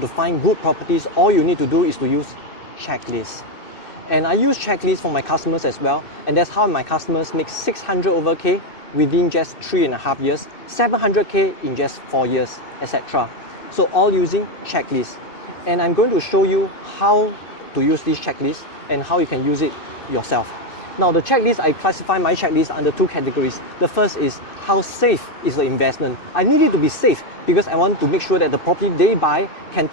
To find good properties, all you need to do is to use checklists. And I use checklists for my customers as well, and that's how my customers make 600 over K within just 3.5 years, 700K in just 4 years, etc. So all using checklists. And I'm going to show you how to use these checklists and how you can use it yourself. Now the checklist, I classify my checklist under two categories. The first is how safe is the investment. I need it to be safe because I want to make sure that the property they buy can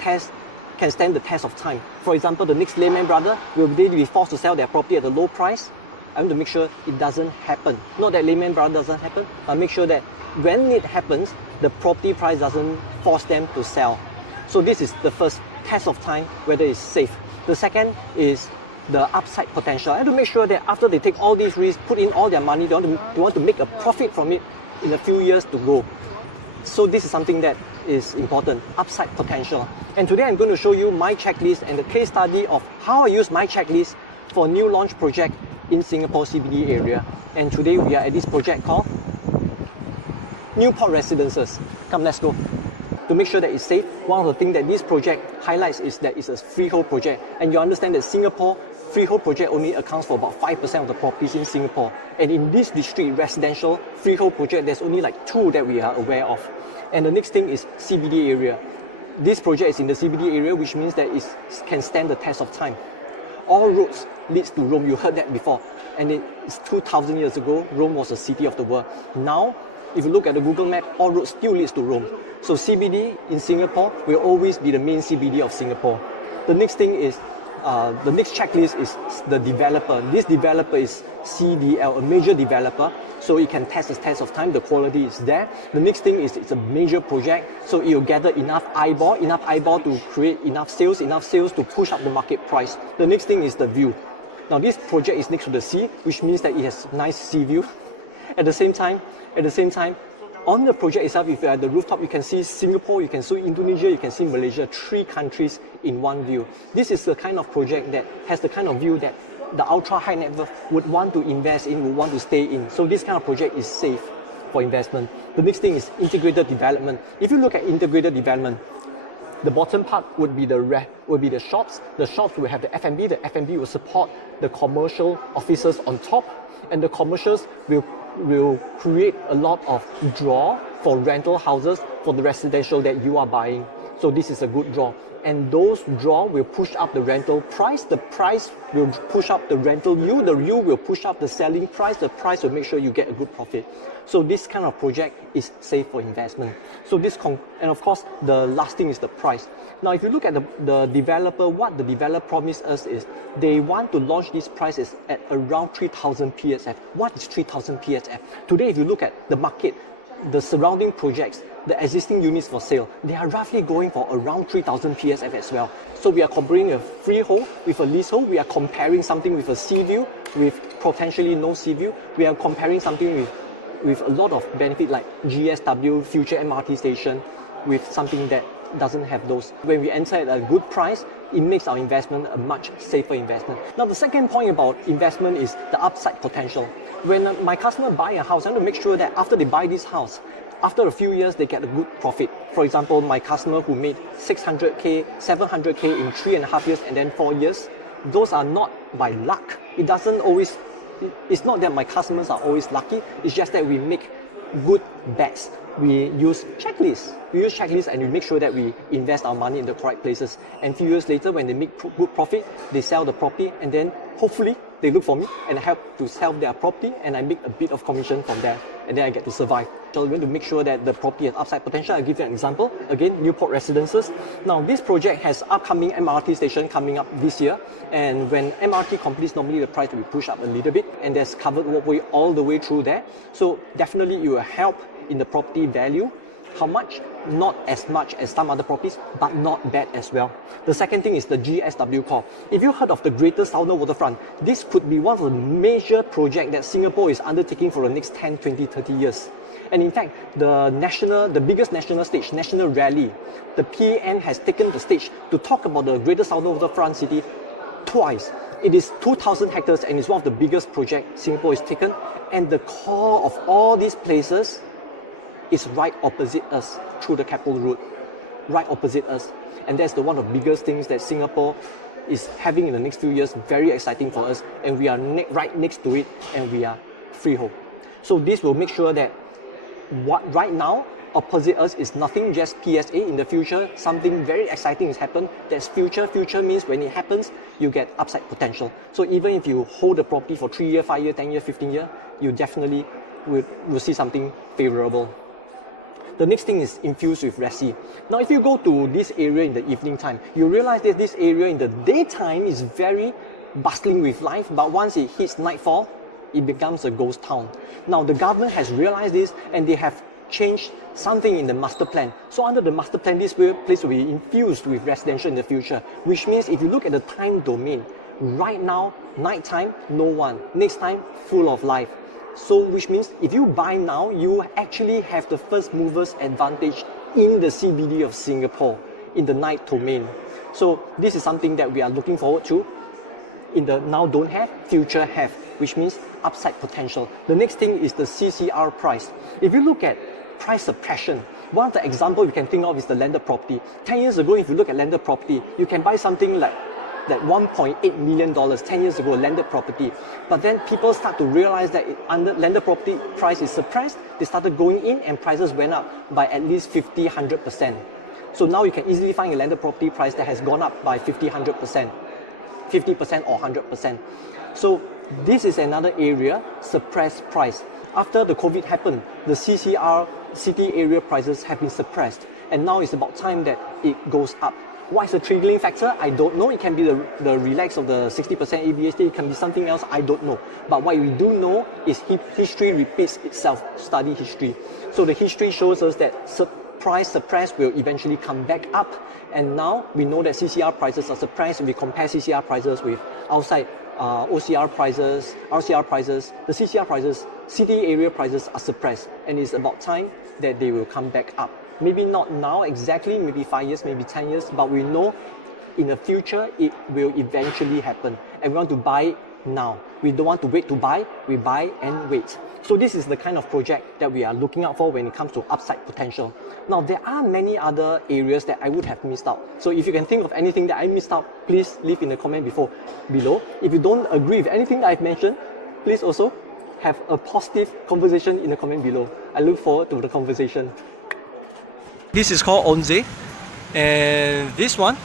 stand the test of time. For example, the next Lehman Brothers, will they be forced to sell their property at a low price? I want to make sure it doesn't happen. Not that Lehman Brothers doesn't happen, but make sure that when it happens, the property price doesn't force them to sell. So this is the first test of time, whether it's safe. The second is the upside potential. I have to make sure that after they take all these risks, put in all their money, they want to make a profit from it in a few years to go. So this is something that is important, upside potential. And today I'm going to show you my checklist and the case study of how I use my checklist for a new launch project in Singapore CBD area. And today we are at this project called Newport Residences. Come, let's go. To make sure that it's safe, one of the things that this project highlights is that it's a freehold project. And you understand that Singapore freehold project only accounts for about 5% of the properties in Singapore. And in this district, residential freehold project, there's only like 2 that we are aware of. And the next thing is CBD area. This project is in the CBD area, which means that it can stand the test of time. All roads leads to Rome. You heard that before. And it's 2,000 years ago, Rome was a city of the world. Now, if you look at the Google map, all roads still leads to Rome. So CBD in Singapore will always be the main CBD of Singapore. The next thing is, the next checklist is the developer. This developer is CDL, a major developer, so it can test the test of time, the quality is there. The next thing is it's a major project, so it will gather enough eyeball to create enough sales to push up the market price. The next thing is the view. Now this project is next to the sea, which means that it has nice sea view. At the same time, on the project itself, if you're at the rooftop, you can see Singapore, you can see Indonesia, you can see Malaysia, 3 countries in one view. This is the kind of project that has the kind of view that the ultra high net worth would want to invest in, would want to stay in. So this kind of project is safe for investment. The next thing is integrated development. If you look at integrated development, the bottom part would be the shops. The shops will have the F&B. The F&B will support the commercial offices on top, and the commercials will create a lot of draw for rental houses for the residential that you are buying. So this is a good draw. And those draw will push up the rental price. The price will push up the rental yield. The yield will push up the selling price. The price will make sure you get a good profit. So this kind of project is safe for investment. So and of course, the last thing is the price. Now, if you look at the developer, what the developer promised us is they want to launch these prices at around 3,000 PSF. What is 3,000 PSF? Today, if you look at the market, the surrounding projects, the existing units for sale, they are roughly going for around 3,000 PSF as well. So we are comparing a freehold with a leasehold. We are comparing something with a sea view with potentially no sea view. We are comparing something with a lot of benefit like GSW, future MRT station, with something that doesn't have those. When we enter at a good price, it makes our investment a much safer investment. Now, the second point about investment is the upside potential. When my customer buy a house, I want to make sure that after they buy this house, after a few years, they get a good profit. For example, my customer who made 600K, 700K in 3.5 years and then 4 years, those are not by luck. It's not that my customers are always lucky, it's just that we make good bets. We use checklists. And we make sure that we invest our money in the correct places. And a few years later, when they make good profit, they sell the property, and then hopefully they look for me and I help to sell their property, and I make a bit of commission from there, and then I get to survive. So we're going to make sure that the property has upside potential. I'll give you an example. Again, Newport Residences. Now, this project has upcoming MRT station coming up this year, and when MRT completes, normally the price will be pushed up a little bit, and there's covered walkway all the way through there. So definitely it will help in the property value. How much? Not as much as some other properties, but not bad as well. The second thing is the GSW core. If you heard of the Greater Southern Waterfront, this could be one of the major projects that Singapore is undertaking for the next 10, 20, 30 years. And in fact, the biggest national stage, National Rally, the PAN has taken the stage to talk about the Greater Southern Waterfront city twice. It is 2,000 hectares and it's one of the biggest projects Singapore has taken. And the core of all these places is right opposite us through the Keppel Road. right opposite us. And that's the one of the biggest things that Singapore is having in the next few years, very exciting for us, and we are right next to it, and we are freehold. So this will make sure that what right now opposite us is nothing, just PSA. In the future, something very exciting has happened. That's future. Future means when it happens, you get upside potential. So even if you hold the property for 3 years, 5 years, 10 years, 15 years, you definitely will see something favorable. The next thing is infused with resi. Now, if you go to this area in the evening time, you realize that this area in the daytime is very bustling with life, but once it hits nightfall, it becomes a ghost town. Now, the government has realized this, and they have changed something in the master plan. So under the master plan, this place will be infused with residential in the future, which means if you look at the time domain, right now, nighttime, no one. Next time, full of life. So which means if you buy now, you actually have the first movers advantage in the CBD of Singapore, in the night domain. So this is something that we are looking forward to. In the now don't have, future have, which means upside potential. The next thing is the CCR price. If you look at price suppression, one of the examples we can think of is the landed property. 10 years ago, if you look at landed property, you can buy something like that $1.8 million 10 years ago, landed property. But then people start to realize that under landed property price is suppressed, they started going in and prices went up by at least 50, 100%. So now you can easily find a landed property price that has gone up by 50, 100%, 50% or 100%. So this is another area, suppressed price. After the COVID happened, the CCR city area prices have been suppressed, and now it's about time that it goes up. What is the triggering factor? I don't know. It can be the relax of the 60% ABSD, it can be something else, I don't know. But what we do know is history repeats itself. Study history. So the history shows us that price suppressed will eventually come back up, and now we know that CCR prices are suppressed. We compare CCR prices with outside OCR prices, RCR prices, the CCR prices, city area prices are suppressed, and it's about time that they will come back up. Maybe not now exactly, maybe 5 years, maybe 10 years, but we know in the future it will eventually happen, and we want to buy now. We don't want to wait to buy, we buy and wait. So this is the kind of project that we are looking out for when it comes to upside potential. Now, there are many other areas that I would have missed out. So if you can think of anything that I missed out, please leave in the comment below. If you don't agree with anything that I've mentioned, please also have a positive conversation in the comment below. I look forward to the conversation. This is called Onze, and this one,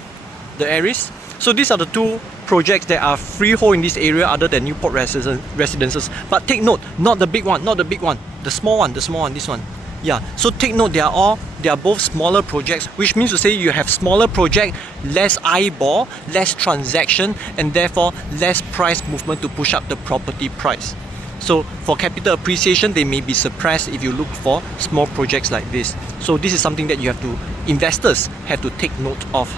the Aries. So these are the two projects that are freehold in this area other than Newport residences. But take note, not the big one, the small one, this one. Yeah, so take note, they are both smaller projects, which means to say you have smaller project, less eyeball, less transaction, and therefore less price movement to push up the property price. So for capital appreciation, they may be suppressed if you look for small projects like this. So this is something that investors have to take note of.